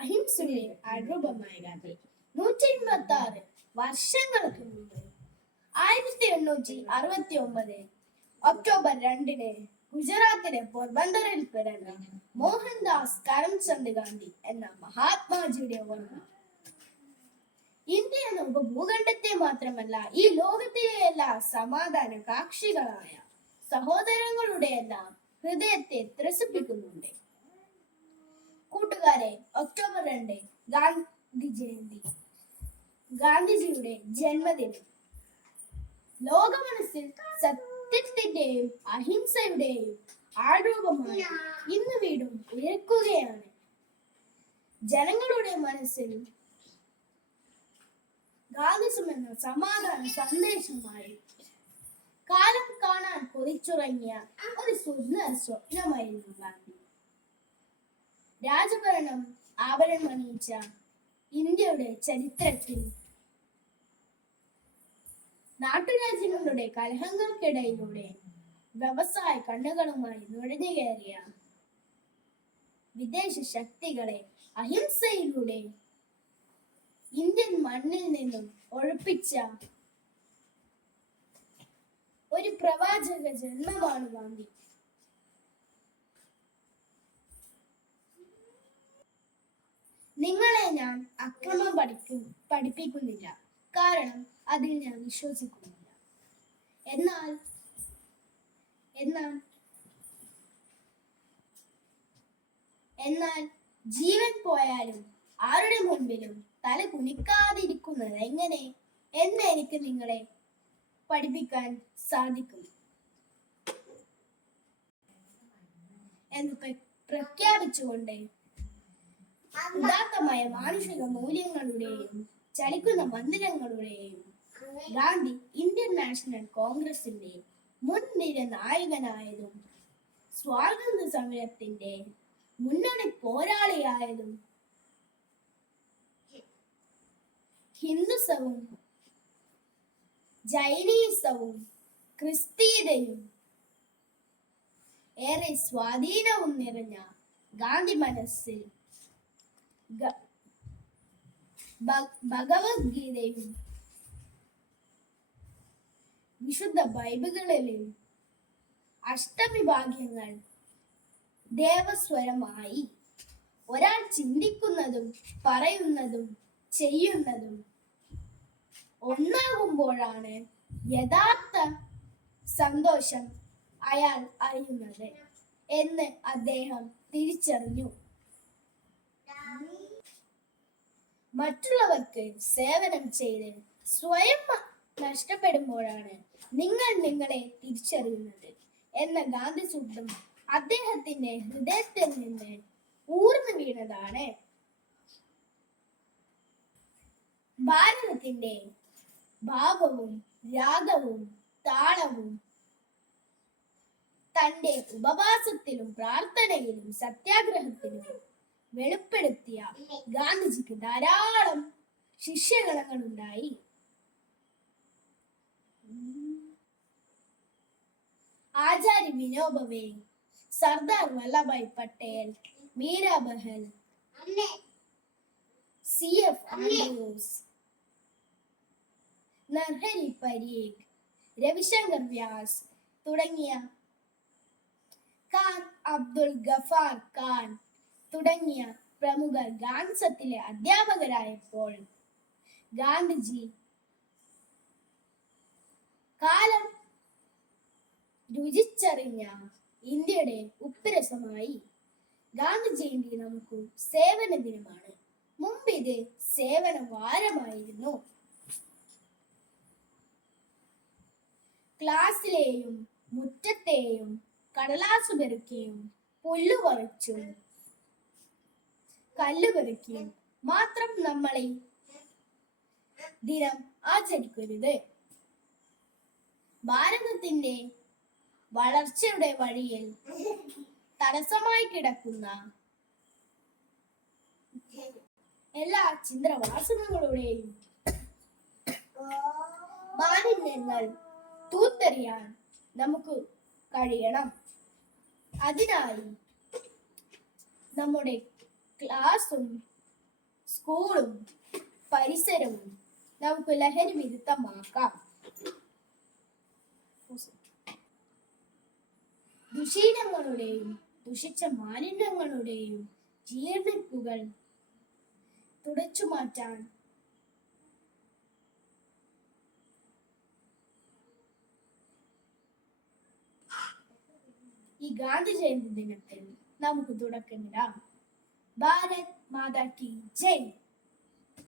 അഹിംസയുടെ അരൂപമായ ഗാന്ധി നൂറ്റി എൺപത്തി ആറ് വർഷങ്ങൾക്ക് മുമ്പ് ആയിരത്തി എണ്ണൂറ്റി അറുപത്തി ഒമ്പത് ഒക്ടോബർ രണ്ടിന് ഗുജറാത്തിലെ പോർബന്ദറിൽ പിറന്ന മോഹൻദാസ് കരംചന്ദ് ഗാന്ധി എന്ന മഹാത്മാജിയുടെ ഓർമ്മ. ഇന്ത്യ എന്ന ഉപഭൂഖണ്ഡത്തെ മാത്രമല്ല ഈ ലോകത്തിലെ എല്ലാ സമാധാന കാക്ഷികളായ സഹോദരങ്ങളുടെ എല്ലാം ഹൃദയത്തെ ത്രസിപ്പിക്കുന്നുണ്ട്. കൂട്ടുകാരെ ഒക്ടോബർ രണ്ട് ഗാന്ധി ജയന്തി ഗാന്ധിജിയുടെ ജന്മദിനം. ലോക മനസ്സിൽ സത്യത്തിന്റെയും അഹിംസയുടെയും ആരൂപമായി ഇന്ന് വീണ്ടും ഉയർക്കുകയാണ്. ജനങ്ങളുടെ മനസ്സിൽ ഗാന്ധിസമെന്ന സമാധാന സന്ദേശമായി കാലം കാണാൻ പൊതിച്ചുറങ്ങിയ ഒരു സുന്ദര സ്വപ്നമായിരുന്നു ഗാന്ധി. രാജഭരണം ആഭരണമണിയിച്ച ഇന്ത്യയുടെ ചരിത്രത്തിൽ നാട്ടുരാജ്യങ്ങളുടെ കലഹങ്ങൾക്കിടയിലൂടെ വ്യവസായ കണ്ണുകളുമായി നുഴഞ്ഞു കയറിയ വിദേശ ശക്തികളെ അഹിംസയിലൂടെ ഇന്ത്യൻ മണ്ണിൽ നിന്നും ഒഴിപ്പിച്ച ഒരു പ്രവാചക ജന്മമാണ് ഗാന്ധി നിങ്ങളെ ഞാൻ അക്രമം പഠിക്കും പഠിപ്പിക്കുന്നില്ല. കാരണം അതിൽ ഞാൻ വിശ്വസിക്കുന്നില്ല. എന്നാൽ എന്നാൽ എന്നാൽ ജീവൻ പോയാലും ആരുടെ മുൻപിലും തല കുനിക്കാതിരിക്കുന്നത് എങ്ങനെ? എന്ന് എനിക്ക് നിങ്ങളെ പഠിപ്പിക്കാൻ സാധിക്കും. എന്ന് പ്ര- പ്രഖ്യാപിച്ചുകൊണ്ട് ഉദാത്തമായ മാനുഷിക മൂല്യങ്ങളുടെയും ചലിക്കുന്ന മന്ദിരങ്ങളുടെയും ഗാന്ധി ഇന്ത്യൻ നാഷണൽ കോൺഗ്രസിന്റെ മുൻനിര നായകനായതും സ്വാതന്ത്ര്യ സമരത്തിന്റെ മുന്നണി പോരാളിയായതും ഹിന്ദുസവും ജൈനീസവും ക്രിസ്തീയതയും ഏറെ സ്വാധീനവും നിറഞ്ഞ ഗാന്ധി മനസ്സിൽ ഭഗവത്ഗീതയും വിശുദ്ധ ബൈബിളുകളിലും അഷ്ടവിഭാഗ്യങ്ങൾ ദേവസ്വരമായി ഒരാൾ ചിന്തിക്കുന്നതും പറയുന്നതും ചെയ്യുന്നതും ഒന്നാകുമ്പോഴാണ് യഥാർത്ഥ സന്തോഷം അയാൾ അറിയുന്നത് എന്ന് അദ്ദേഹം തിരിച്ചറിഞ്ഞു. മറ്റുള്ളവർക്ക് സേവനം ചെയ്ത് സ്വയം നഷ്ടപ്പെടുമ്പോഴാണ് നിങ്ങൾ നിങ്ങളെ തിരിച്ചറിയുന്നത്. എന്ന ഗാന്ധി സൂത്രം അദ്ദേഹത്തിന്റെ ഹൃദയത്തിൽ നിന്ന് ഊർന്നു വീണതാണ്. ഭാരതത്തിന്റെ ഭാവവും രാഗവും താളവും തന്റെ ഉപവാസത്തിലും പ്രാർത്ഥനയിലും സത്യാഗ്രഹത്തിലും വെളിപ്പെടുത്തിയ ഗാന്ധിജിക്ക് ധാരാളം ശിഷ്യഗണങ്ങൾ ഉണ്ടായി ആചാര്യ വിനോബവേ സർദാർ വല്ലഭായ് പട്ടേൽ മീരാ ബഹൽ സി എഫ് നർഹരി പരീഖ് രവിശങ്കർ വ്യാസ് തുടങ്ങിയ ഖാൻ അബ്ദുൽ ഗഫാർ ഖാൻ തുടങ്ങിയ പ്രമുഖർ ഗാൻസത്തിലെ അധ്യാപകരായപ്പോൾ ഗാന്ധിജി കാലം രുചിച്ചറിഞ്ഞ ഇന്ത്യയുടെ ഉപ്പുരസമായി. ഗാന്ധി ജയന്തി നമുക്ക് സേവന ദിനമാണ്. മുമ്പ് ഇത് സേവന വാരമായിരുന്നു. ക്ലാസ്സിലെയും മുറ്റത്തെയും കടലാസ് പെറുക്കിയും പറിച്ചും കല്ല് പെറുക്കിയും മാത്രം നമ്മളെ ദിനം ആചരിക്കരുത്. ഭാരതത്തിന്റെ വളർച്ചയുടെ വഴിയിൽ തടസ്സമായി കിടക്കുന്ന എല്ലാ ചിന്തവാസനകളുടെയും മാലിന്യങ്ങൾ തൂത്തെറിയാൻ നമുക്ക് കഴിയണം. അതിനായി നമ്മുടെ ക്ലാസും സ്കൂളും പരിസരവും. നമുക്ക് ലഹരി വിരുദ്ധമാക്കാം. ദുശീലങ്ങളുടെയും ദുഷിച്ച മാലിന്യങ്ങളുടെയും ജീർണിപ്പുകൾ തുടച്ചു മാറ്റാൻ ഈ ഗാന്ധി ജയന്തി ദിനത്തിൽ നമുക്ക് തുടക്കമിടാം. ഭാരത് മാതാ കി ജയ്.